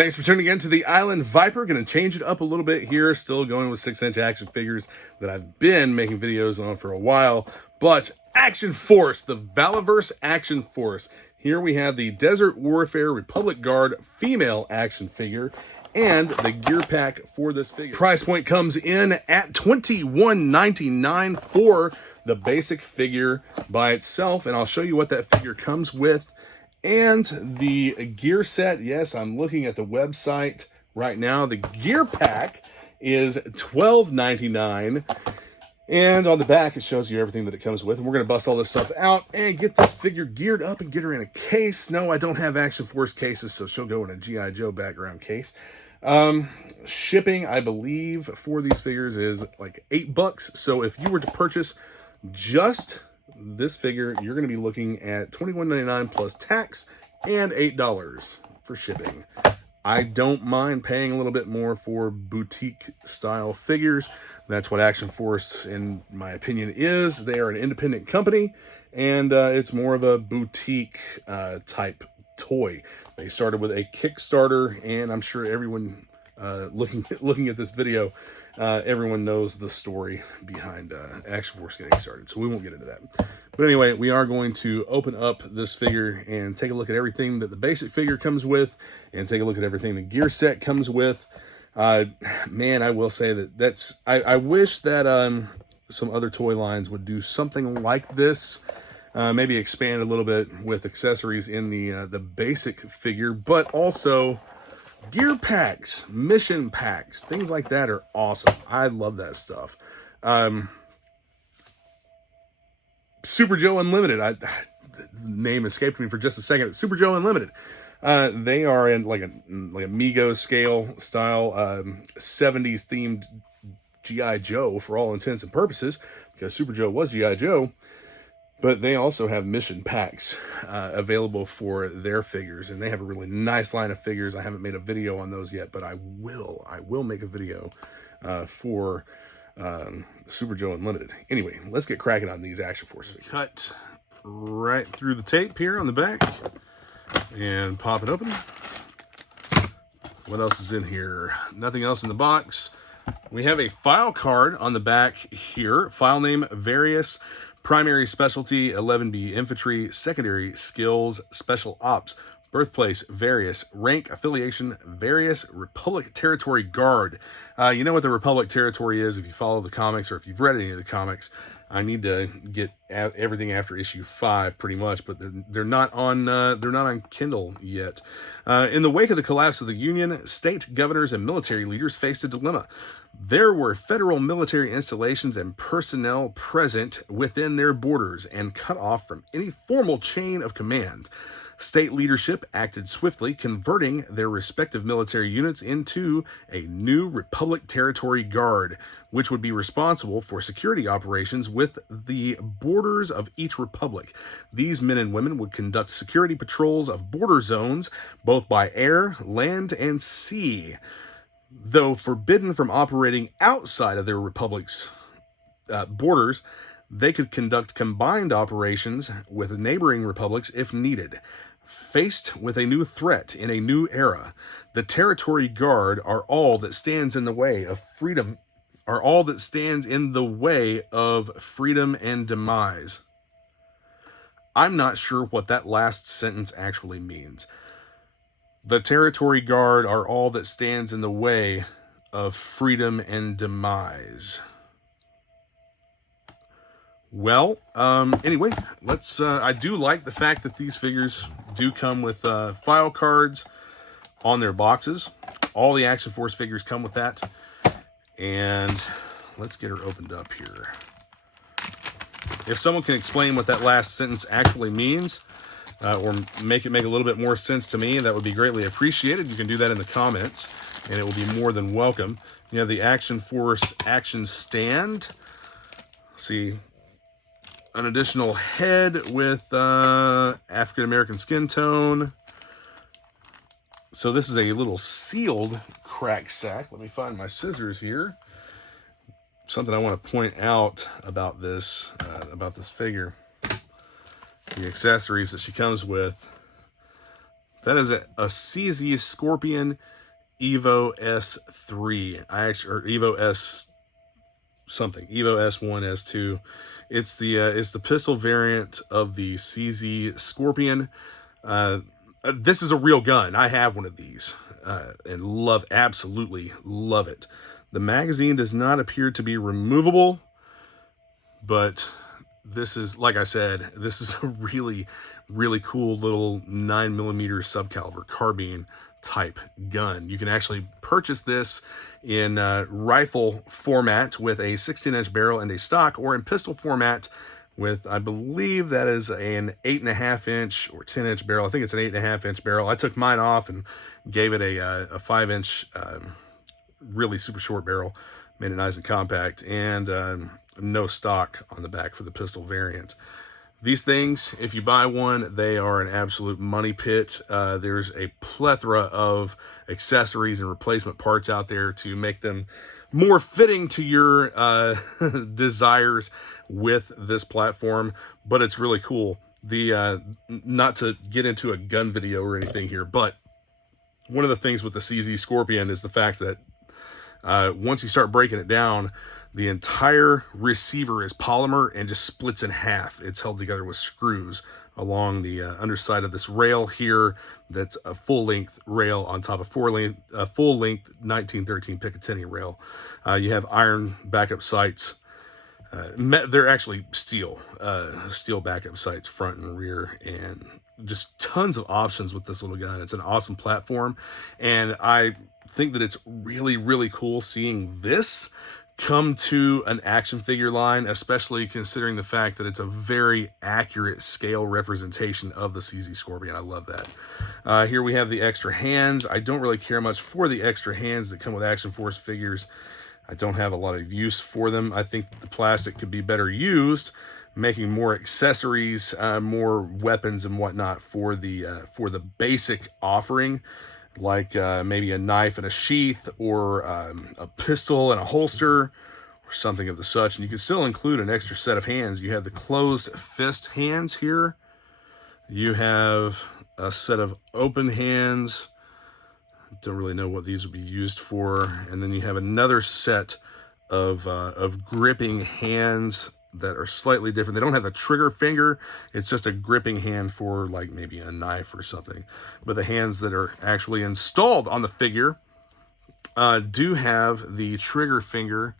Thanks for tuning in to the Island Viper. Going to change it up a little bit here. Still going with 6-inch action figures that I've been making videos on for a while. But Action Force, the Valaverse Action Force. Here we have the Desert Warfare Republic Guard female action figure and the gear pack for this figure. Price point comes in at $21.99 for the basic figure by itself. And I'll show you what that figure comes with. And the gear set, yes, I'm looking at the website right now. The gear pack is $12.99. And on the back, it shows you everything that it comes with. And we're going to bust all this stuff out and get this figure geared up and get her in a case. No, I don't have Action Force cases, so she'll go in a G.I. Joe background case. Shipping, I believe, for these figures is like $8. So if you were to purchase just this figure, you're going to be looking at $21.99 plus tax and $8 for shipping. I don't mind paying a little bit more for boutique style figures. That's what Action Force, in my opinion, is. They are an independent company, and it's more of a boutique type toy. They started with a Kickstarter, and I'm sure everyone looking at this video, everyone knows the story behind Action Force getting started, so we won't get into that. But anyway, we are going to open up this figure and take a look at everything that the basic figure comes with, and take a look at everything the gear set comes with. Man, I will say that I wish that some other toy lines would do something like this. Maybe expand a little bit with accessories in the basic figure, but also gear packs, mission packs, things like that are awesome. I love that stuff. Super Joe Unlimited. The name escaped me for just a second. Super Joe Unlimited. They are in like a Mego scale style, 70s themed G.I. Joe for all intents and purposes, because Super Joe was G.I. Joe. But they also have mission packs available for their figures, and they have a really nice line of figures. I haven't made a video on those yet, but I will make a video for Super Joe Unlimited. Anyway, let's get cracking on these Action Force figures. Cut right through the tape here on the back and pop it open. What else is in here? Nothing else in the box. We have a file card on the back here. File name, Various. Primary specialty, 11B infantry. Secondary skills, special ops. Birthplace, Various. Rank, affiliation, Various. Republic Territory Guard. You know what the Republic Territory is if you follow the comics or if you've read any of the comics. I need to get everything after issue 5 pretty much, but they're not on Kindle yet. In the wake of the collapse of the Union, state governors and military leaders faced a dilemma. There were federal military installations and personnel present within their borders and cut off from any formal chain of command. State leadership acted swiftly, converting their respective military units into a new Republic Territory Guard, which would be responsible for security operations with the borders of each republic. These men and women would conduct security patrols of border zones, both by air, land, and sea. Though forbidden from operating outside of their republic's borders, they could conduct combined operations with neighboring republics if needed. Faced with a new threat in a new era, the Territory Guard are all that stands in the way of freedom, and demise. I'm not sure what that last sentence actually means. The Territory Guard are all that stands in the way of freedom and demise. Well, anyway, let's, I do like the fact that these figures do come with file cards on their boxes. All the Action Force figures come with that. And let's get her opened up here. If someone can explain what that last sentence actually means, or make it make a little bit more sense to me, that would be greatly appreciated. You can do that in the comments, and it will be more than welcome. You have the Action Force action stand. See, an additional head with African-American skin tone. So this is a little sealed crack sack. Let me find my scissors here. Something I want to point out about this figure. The accessories that she comes with. That is a CZ Scorpion Evo S3. Or Evo S something. Evo S1, S2. It's the pistol variant of the CZ Scorpion. This is a real gun. I have one of these and absolutely love it. The magazine does not appear to be removable, but this is, like I said, this is a really, really cool little 9mm subcaliber carbine type gun. You can actually purchase this in rifle format with a 16-inch barrel and a stock, or in pistol format with, I believe that is an 8.5-inch or 10-inch barrel. I think it's an 8.5-inch barrel. I took mine off and gave it a 5-inch really super short barrel, made it nice and compact, and no stock on the back for the pistol variant. These things, if you buy one, they are an absolute money pit. There's a plethora of accessories and replacement parts out there to make them more fitting to your desires with this platform, but it's really cool. Not to get into a gun video or anything here, but one of the things with the CZ Scorpion is the fact that once you start breaking it down, the entire receiver is polymer and just splits in half. It's held together with screws along the underside of this rail here. That's a full-length rail on top of a full-length 1913 Picatinny rail. You have iron backup sights. They're actually steel backup sights, front and rear, and just tons of options with this little gun. It's an awesome platform, and I think that it's really, really cool seeing this come to an action figure line, especially considering the fact that it's a very accurate scale representation of the CZ Scorpion. I love that. Here we have the extra hands. I don't really care much for the extra hands that come with Action Force figures. I don't have a lot of use for them. I think the plastic could be better used, making more accessories, more weapons and whatnot for the basic offering, like maybe a knife and a sheath, or a pistol and a holster, or something of the such. And you can still include an extra set of hands. You have the closed fist hands here. You have a set of open hands. Don't really know what these would be used for. And then you have another set of gripping hands that are slightly different. They don't have the trigger finger. It's just a gripping hand for like maybe a knife or something. But the hands that are actually installed on the figure do have the trigger finger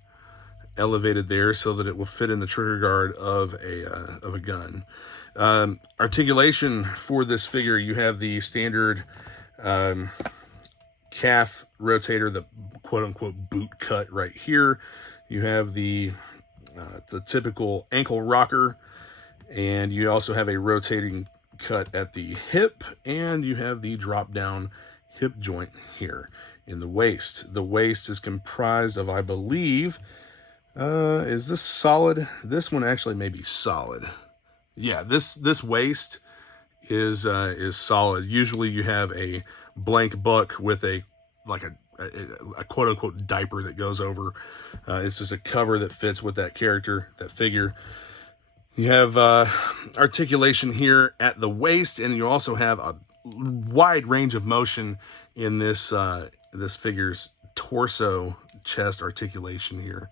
elevated there so that it will fit in the trigger guard of a gun. Articulation for this figure, you have the standard calf rotator, the quote-unquote boot cut right here. You have the typical ankle rocker, and you also have a rotating cut at the hip, and you have the drop down hip joint here in the waist. The waist is comprised of, I believe, is this solid? This one actually may be solid. Yeah, this waist is solid. Usually you have a blank buck with a quote-unquote diaper that goes over. It's just a cover that fits with that character, that figure. You have articulation here at the waist, and you also have a wide range of motion in this this figure's torso chest articulation here.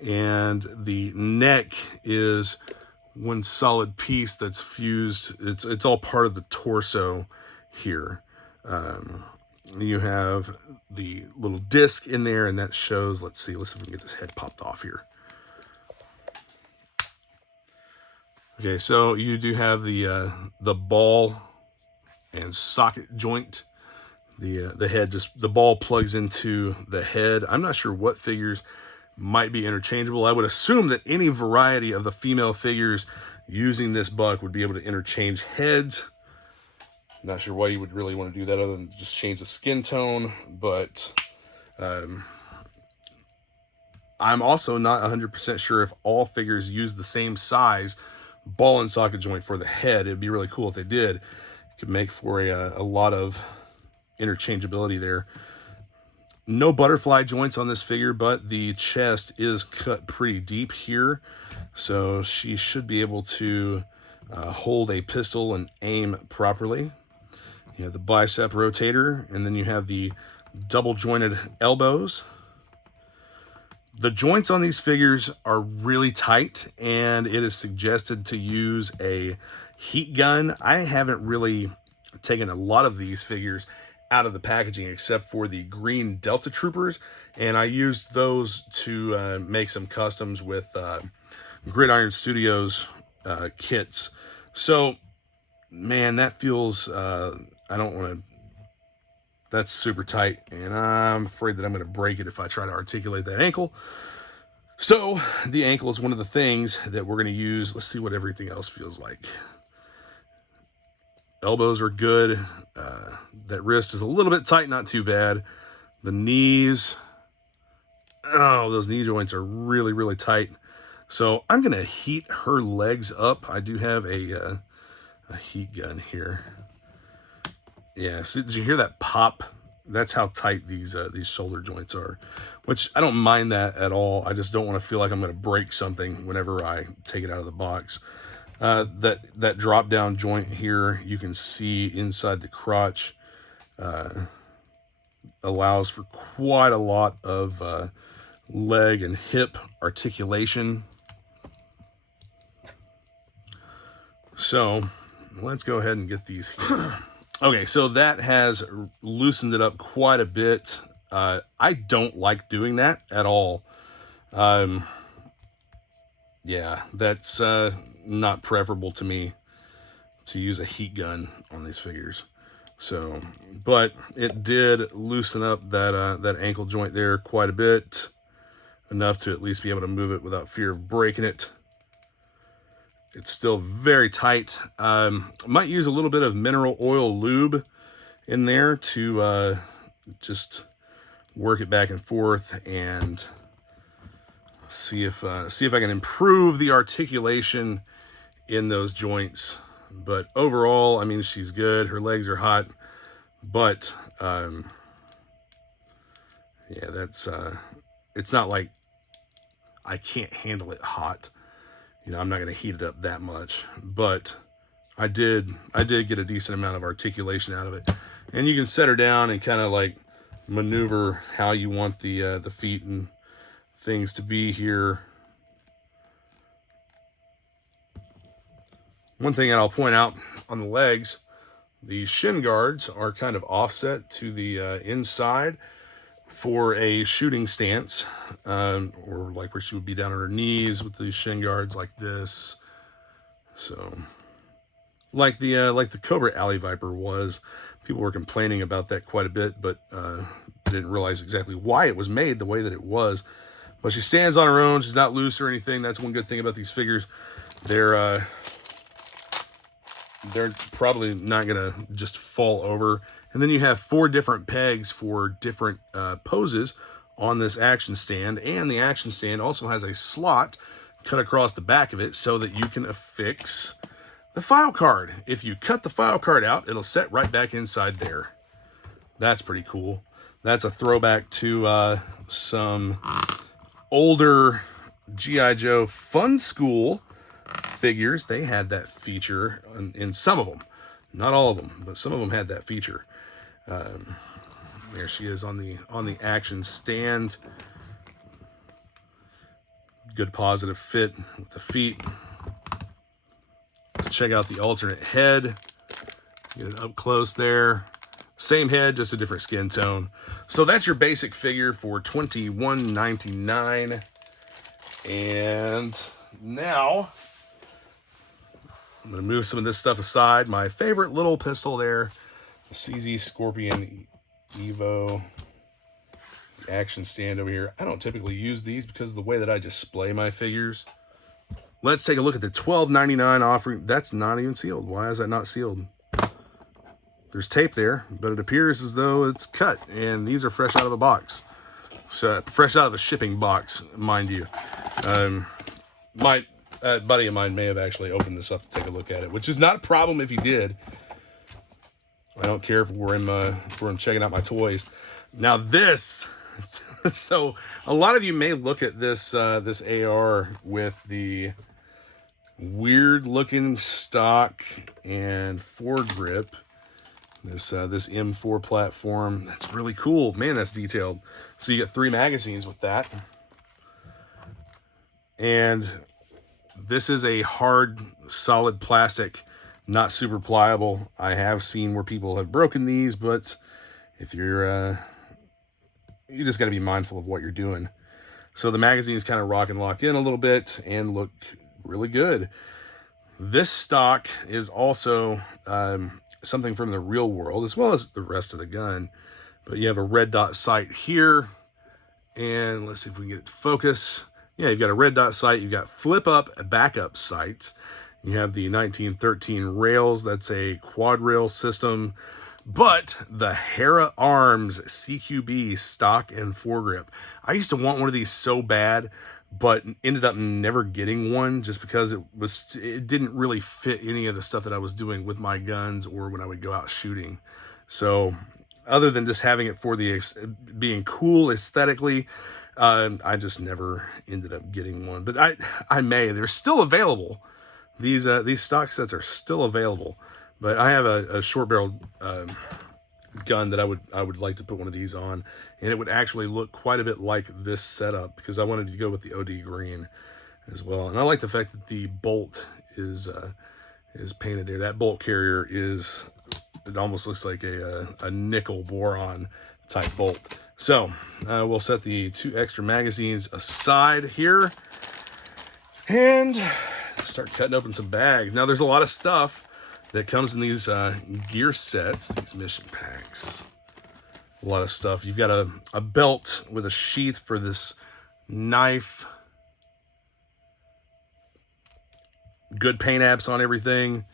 And the neck is one solid piece that's fused. It's all part of the torso here. You have the little disc in there, and that shows, let's see if we can get this head popped off here. Okay, so you do have the ball and socket joint. The head, the ball plugs into the head. I'm not sure what figures might be interchangeable. I would assume that any variety of the female figures using this buck would be able to interchange heads. Not sure why you would really want to do that other than just change the skin tone, but I'm also not 100% sure if all figures use the same size ball and socket joint for the head. It'd be really cool if they did. It could make for a lot of interchangeability there. No butterfly joints on this figure, but the chest is cut pretty deep here, so she should be able to hold a pistol and aim properly. You have the bicep rotator, and then you have the double jointed elbows. The joints on these figures are really tight, and it is suggested to use a heat gun. I haven't really taken a lot of these figures out of the packaging except for the green Delta Troopers, and I used those to make some customs with Gridiron Studios kits. So, man, that feels, I don't want to, that's super tight, and I'm afraid that I'm going to break it if I try to articulate that ankle. So the ankle is one of the things that we're going to use. Let's see what everything else feels like. Elbows are good. That wrist is a little bit tight, not too bad. The knees, oh, those knee joints are really, really tight. So I'm going to heat her legs up. I do have a heat gun here. Yeah, so did you hear that pop? That's how tight these shoulder joints are, which I don't mind that at all. I just don't want to feel like I'm going to break something whenever I take it out of the box. That drop down joint here, you can see inside the crotch, allows for quite a lot of leg and hip articulation. So let's go ahead and get these here. Okay, so that has loosened it up quite a bit. I don't like doing that at all. Yeah, that's not preferable to me to use a heat gun on these figures. So, but it did loosen up that ankle joint there quite a bit, enough to at least be able to move it without fear of breaking it. It's still very tight. Might use a little bit of mineral oil lube in there to just work it back and forth and see if I can improve the articulation in those joints. But overall, I mean, she's good. Her legs are hot, but yeah, that's it's not like I can't handle it hot. You know, I'm not going to heat it up that much, but I did get a decent amount of articulation out of it. And you can set her down and kind of like maneuver how you want the feet and things to be here. One thing that I'll point out on the legs, the shin guards are kind of offset to the inside for a shooting stance, or like where she would be down on her knees with the shin guards like this. So, like the Cobra Alley Viper was, people were complaining about that quite a bit, but didn't realize exactly why it was made the way that it was. But she stands on her own. She's not loose or anything. That's one good thing about these figures. They're probably not gonna just fall over. And then you have 4 different pegs for different poses on this action stand. And the action stand also has a slot cut across the back of it so that you can affix the file card. If you cut the file card out, it'll set right back inside there. That's pretty cool. That's a throwback to some older G.I. Joe Funskool figures. They had that feature in some of them. Not all of them, but some of them had that feature. There she is on the action stand. Good positive fit with the feet. Let's check out the alternate head. Get it up close there. Same head, just a different skin tone. So that's your basic figure for $21.99. And now I'm going to move some of this stuff aside. My favorite little pistol there, the CZ Scorpion Evo action stand over here. I don't typically use these because of the way that I display my figures. Let's take a look at the $12.99 offering. That's not even sealed. Why is that not sealed? There's tape there, but it appears as though it's cut, and these are fresh out of a box. So fresh out of a shipping box, mind you. My buddy of mine may have actually opened this up to take a look at it, which is not a problem if he did. I don't care if we're checking out my toys. Now this, so a lot of you may look at this this AR with the weird looking stock and foregrip. This M4 platform. That's really cool. Man, that's detailed. So you get 3 magazines with that. And this is a hard, solid plastic, not super pliable. I have seen where people have broken these, but if you're, you just got to be mindful of what you're doing. So the magazines kind of rock and lock in a little bit and look really good. This stock is also something from the real world, as well as the rest of the gun. But you have a red dot sight here. And let's see if we can get it to focus. Yeah, you've got a red dot sight. You've got flip up, backup sights. You have the 1913 rails. That's a quad rail system. But the Hera Arms CQB stock and foregrip. I used to want one of these so bad, but ended up never getting one just because it didn't really fit any of the stuff that I was doing with my guns or when I would go out shooting. So other than just having it for the being cool aesthetically, I just never ended up getting one. But I may. They're still available. These stock sets are still available. But I have a short barrel gun that I would like to put one of these on, and it would actually look quite a bit like this setup because I wanted to go with the OD green as well. And I like the fact that the bolt is painted there. That bolt carrier it almost looks like a nickel boron type bolt. So we'll set the 2 extra magazines aside here and start cutting open some bags. Now there's a lot of stuff that comes in these gear sets, these mission packs. A lot of stuff. You've got a belt with a sheath for this knife. Good paint apps on everything.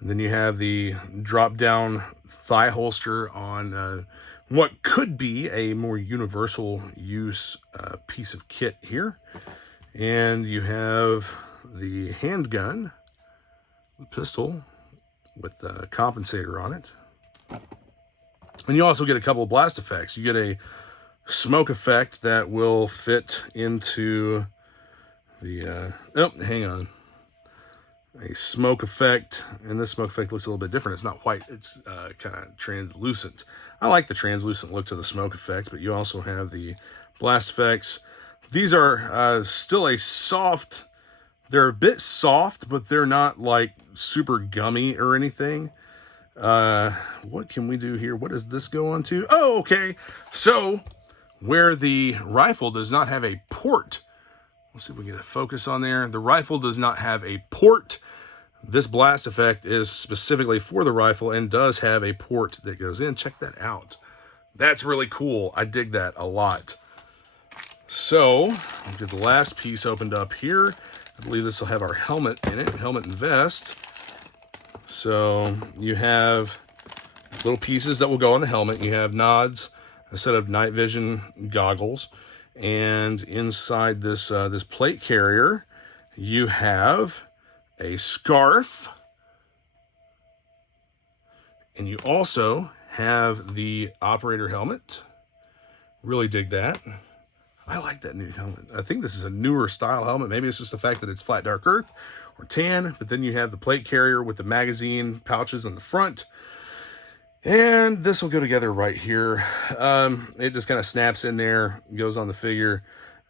And then you have the drop-down thigh holster on what could be a more universal use piece of kit here. And you have the handgun, the pistol, with the compensator on it. And you also get a couple of blast effects. You get a smoke effect that will fit into the hang on, a smoke effect, and this smoke effect looks a little bit different. It's not white, it's kind of translucent. I like the translucent look to the smoke effect, but you also have the blast effects. These are still a soft, they're a bit soft, but they're not like super gummy or anything. What can we do here? What does this go on to? Oh, okay. So where the rifle does not have a port, let's see if we can get a focus on there. The rifle does not have a port. This blast effect is specifically for the rifle and does have a port that goes in. Check that out. That's really cool. I dig that a lot. So we'll get the last piece opened up here. I believe this will have our helmet in it, helmet and vest. So you have little pieces that will go on the helmet. You have nods, a set of night vision goggles, and inside this this plate carrier, you have a scarf, and you also have the operator helmet. Really dig that. I like that new helmet. I think this is a newer style helmet. Maybe it's just the fact that it's flat dark earth or tan, but then you have the plate carrier with the magazine pouches on the front. And this will go together right here. It just kind of snaps in there, goes on the figure.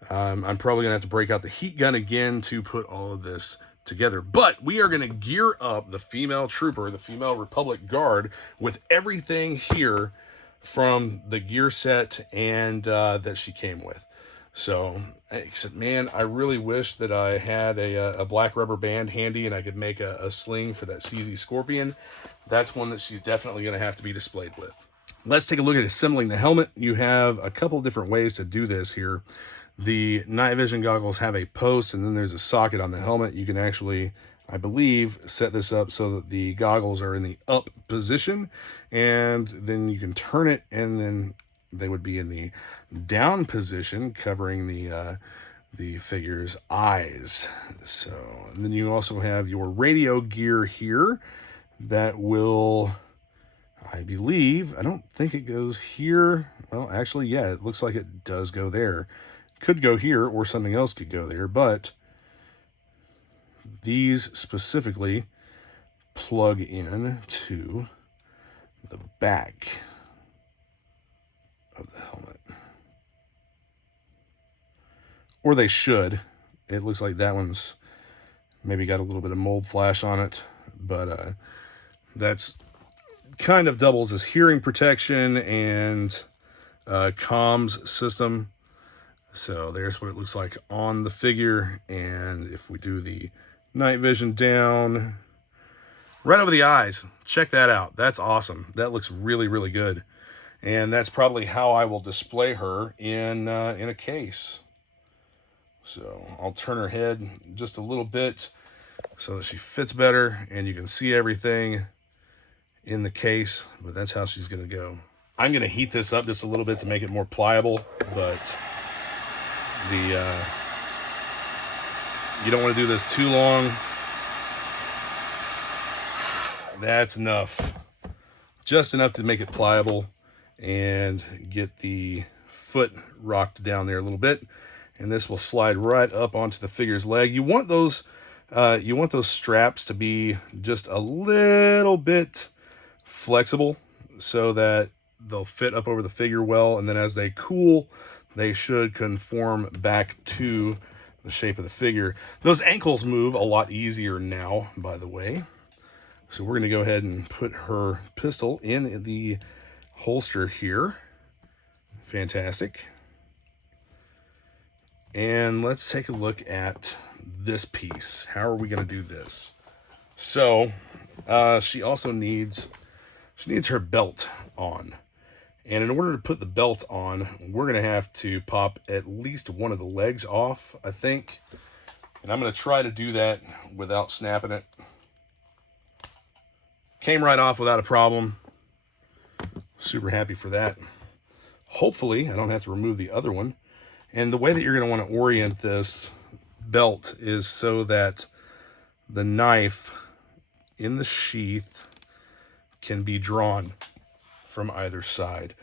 I'm probably gonna have to break out the heat gun again to put all of this together. But we are gonna gear up the female trooper, the female Republic Guard, with everything here from the gear set and that she came with. So, except man, I really wish that I had a black rubber band handy and I could make a sling for that CZ Scorpion. That's one that she's definitely going to have to be displayed with. Let's take a look at assembling the helmet. You have a couple different ways to do this here. The night vision goggles have a post and then there's a socket on the helmet. You can actually, I believe, set this up so that the goggles are in the up position, and then you can turn it and then they would be in the down position, covering the figure's eyes. So, and then you also have your radio gear here that will, I believe, I don't think it goes here. Well, actually, yeah, it looks like it does go there. Could go here or something else could go there, but these specifically plug in to the back of the helmet. Or they should. It looks like that one's maybe got a little bit of mold flash on it, but that's kind of doubles as hearing protection and comms system. So there's what it looks like on the figure. And if we do the night vision down, right over the eyes, check that out. That's awesome. That looks really, really good. And that's probably how I will display her in a case. So I'll turn her head just a little bit so that she fits better and you can see everything in the case, but that's how she's going to go. I'm going to heat this up just a little bit to make it more pliable, but you don't want to do this too long. That's enough. Just enough to make it pliable and get the foot rocked down there a little bit. And this will slide right up onto the figure's leg. You want those straps to be just a little bit flexible so that they'll fit up over the figure well, and then as they cool, they should conform back to the shape of the figure. Those ankles move a lot easier now, by the way. So we're going to go ahead and put her pistol in the holster here. Fantastic. And let's take a look at this piece. How are we going to do this? So she also needs her belt on. And in order to put the belt on, we're going to have to pop at least one of the legs off, I think. And I'm going to try to do that without snapping it. Came right off without a problem. Super happy for that. Hopefully, I don't have to remove the other one. And the way that you're going to want to orient this belt is so that the knife in the sheath can be drawn from either side.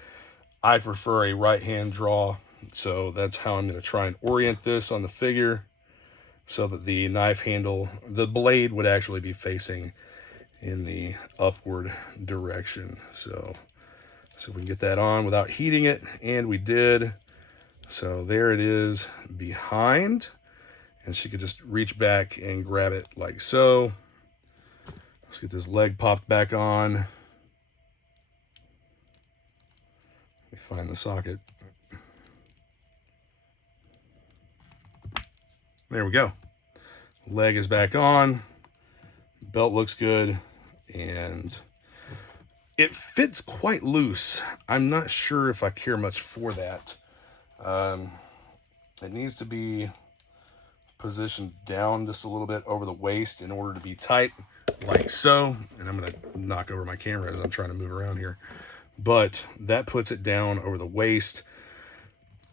I prefer a right-hand draw, so that's how I'm going to try and orient this on the figure so that the knife handle, the blade would actually be facing in the upward direction. So if we can get that on without heating it, and we did. So there it is behind, and she could just reach back and grab it like so. Let's get this leg popped back on. Let me find the socket. There we go. Leg is back on. Belt looks good, and it fits quite loose. I'm not sure if I care much for that. It needs to be positioned down just a little bit over the waist in order to be tight, like so. And I'm going to knock over my camera as I'm trying to move around here. But that puts it down over the waist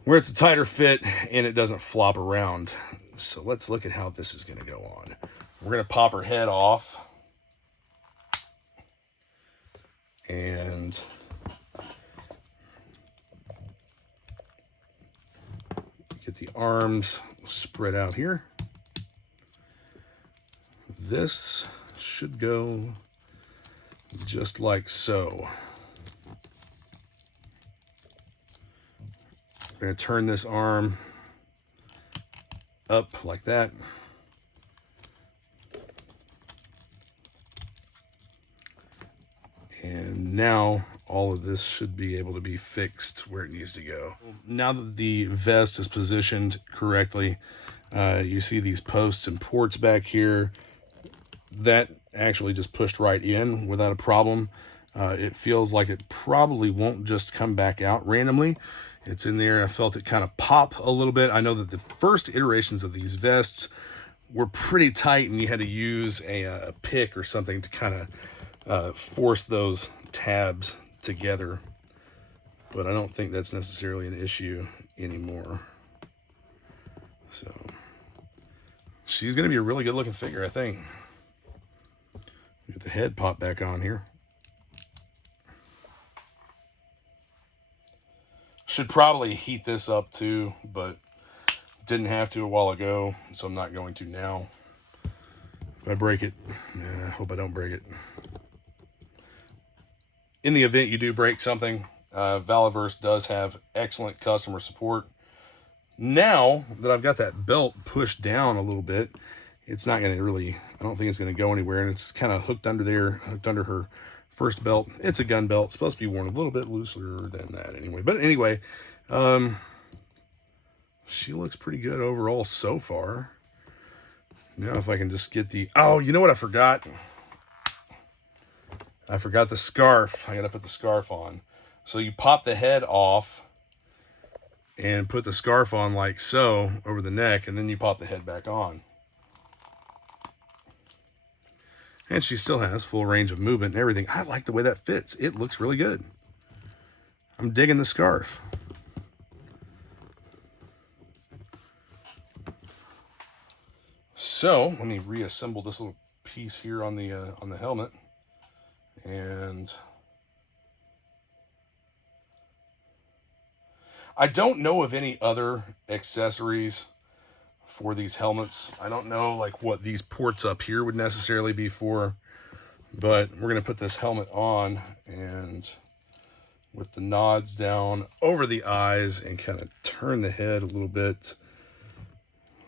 where it's a tighter fit and it doesn't flop around. So let's look at how this is going to go on. We're going to pop her head off. And get the arms spread out here. This should go just like so. I'm going to turn this arm up like that. And now all of this should be able to be fixed where it needs to go. Now that the vest is positioned correctly, you see these posts and ports back here. That actually just pushed right in without a problem. It feels like it probably won't just come back out randomly. It's in there. I felt it kind of pop a little bit. I know that the first iterations of these vests were pretty tight and you had to use a pick or something to kind of force those tabs together, but I don't think that's necessarily an issue anymore. So she's going to be a really good looking figure, I think. Get the head pop back on here. Should probably heat this up too, but didn't have to a while ago, so I'm not going to now. If I break it, I hope I don't break it. in the event you do break something, Valaverse does have excellent customer support. Now that I've got that belt pushed down a little bit, it's not going to really, I don't think it's going to go anywhere. And it's kind of hooked under there, hooked under her first belt. It's a gun belt. It's supposed to be worn a little bit looser than that anyway. But anyway, she looks pretty good overall so far. Now if I can just get the, oh, you know what I forgot? I forgot the scarf. I got to put the scarf on. So you pop the head off and put the scarf on like so over the neck, and then you pop the head back on. And she still has full range of movement and everything. I like the way that fits. It looks really good. I'm digging the scarf. So let me reassemble this little piece here on the helmet. And I don't know of any other accessories for these helmets. I don't know like what these ports up here would necessarily be for, but we're going to put this helmet on and with the nods down over the eyes and kind of turn the head a little bit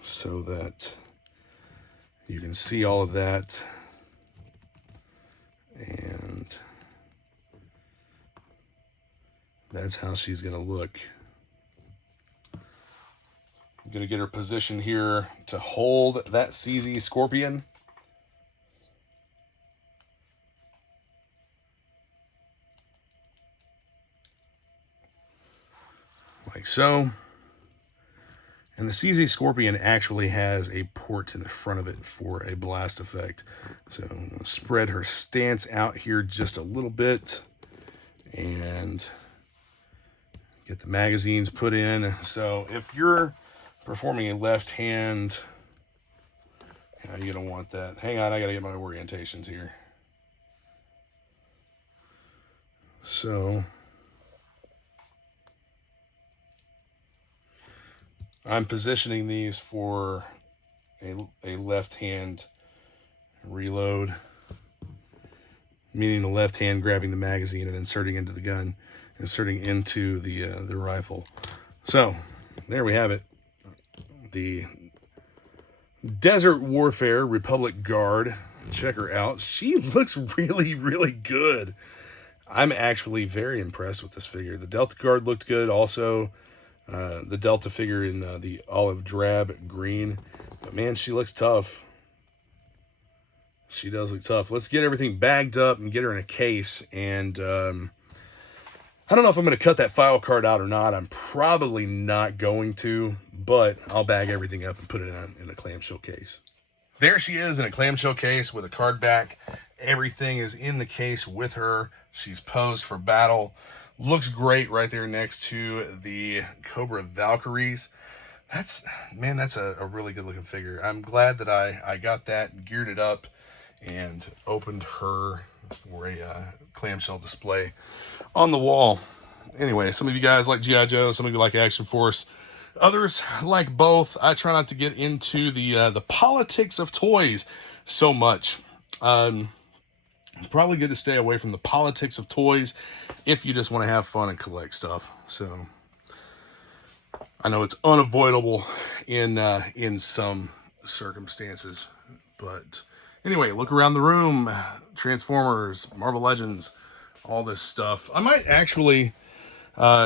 so that you can see all of that. And that's how she's going to look. I'm going to get her position here to hold that CZ Scorpion. Like so. And the CZ Scorpion actually has a port in the front of it for a blast effect. So I'm going to spread her stance out here just a little bit and get the magazines put in. So if you're performing a left hand, you're going to want that. Hang on, I got to get my orientations here. So I'm positioning these for a left hand reload, meaning the left hand grabbing the magazine and inserting into the gun, inserting into the rifle. So there we have it. The Desert Warfare Republic Guard. Check her out. She looks really, really good. I'm actually very impressed with this figure. The Delta Guard looked good. Also, the Delta figure in the olive drab green. But man, she looks tough. She does look tough. Let's get everything bagged up and get her in a case. And I don't know if I'm going to cut that file card out or not. I'm probably not going to, but I'll bag everything up and put it in a clamshell case. There she is in a clamshell case with a card back. Everything is in the case with her. She's posed for battle. Looks great right there next to the Cobra Valkyries. That's a really good looking figure. I'm glad that I got that, geared it up, and opened her for a clamshell display on the wall. Anyway, some of you guys like G.I. Joe, some of you like Action Force, others like both. I try not to get into the politics of toys so much. Probably good to stay away from the politics of toys if you just want to have fun and collect stuff. So I know it's unavoidable in some circumstances, but anyway, look around the room. Transformers, Marvel Legends, all this stuff. I might actually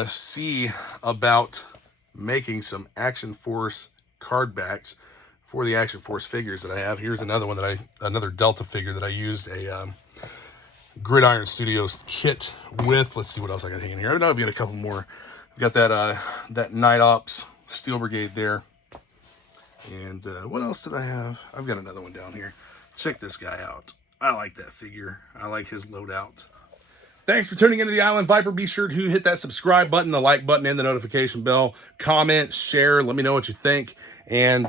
see about making some Action Force card backs for the Action Force figures that I have. Here's another one another Delta figure that I used a Gridiron Studios kit with. Let's see what else I got hanging here. I don't know if I've got a couple more. I've got that Night Ops Steel Brigade there. And what else did I have? I've got another one down here. Check this guy out. I like that figure. I like his loadout. Thanks for tuning into the Island Viper. Be sure to hit that subscribe button, the like button, and the notification bell. Comment, share, let me know what you think. And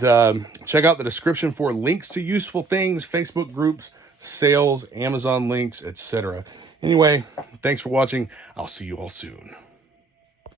check out the description for links to useful things, Facebook groups, sales, Amazon links, etc. Anyway, thanks for watching. I'll see you all soon.